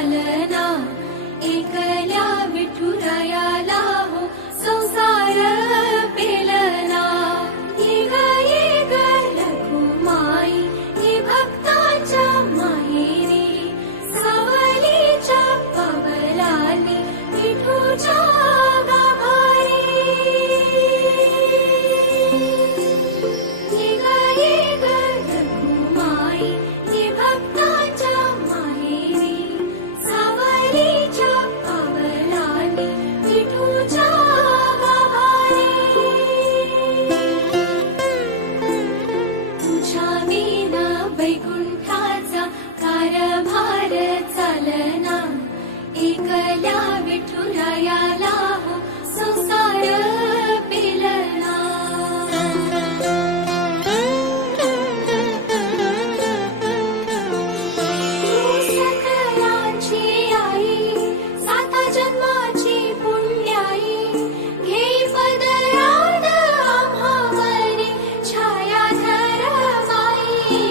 चालना, एकल्या विठुरायाला हो संसार पेलना। ये ग रखुमाई, ये भक्ताच्या माहेरी, सावलीच्या पावलांनी विठूच्या गाभारी। ये ग रखुमाई, ये भक्ताच्या माहेरी, सावलीच्या पावलांनी विठूच्या गाभारी। तुझ्या विना वैकुंठाचा कारभार चालना, एकल्या विठुरायाला हो संसार पेलना। सकलांची आई, साता जन्माची पुण्याई, घेई पदरात आम्हावरी छायाधर माई।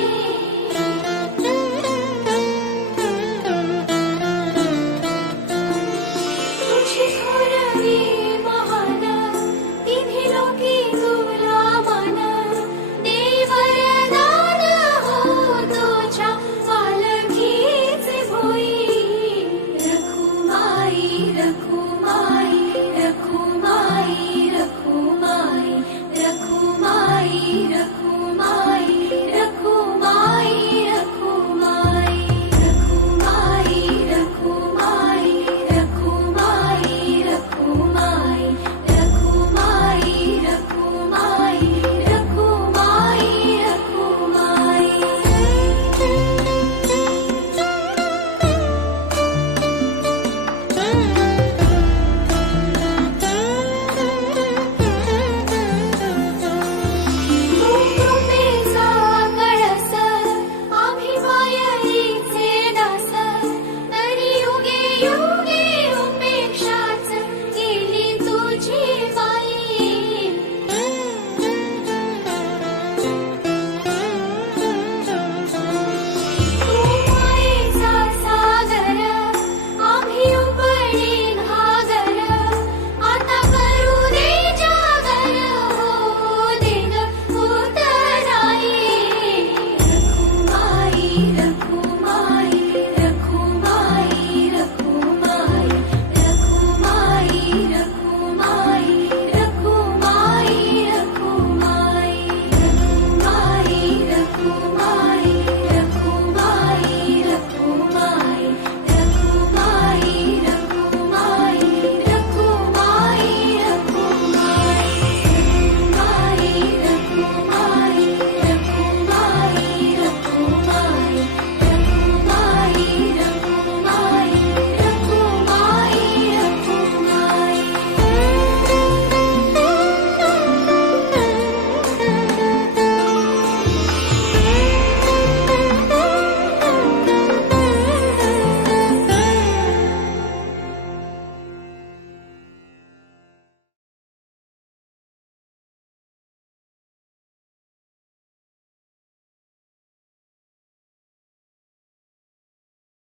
तुझी थोरवी महान, तिन्ही लोकी तुला मान, देई वरदान हो तुझ्या पालखीचे भोई। रखुमाई, रखुमाई, रखुमाई, रखुमाई, रखुमाई, रखुमाई।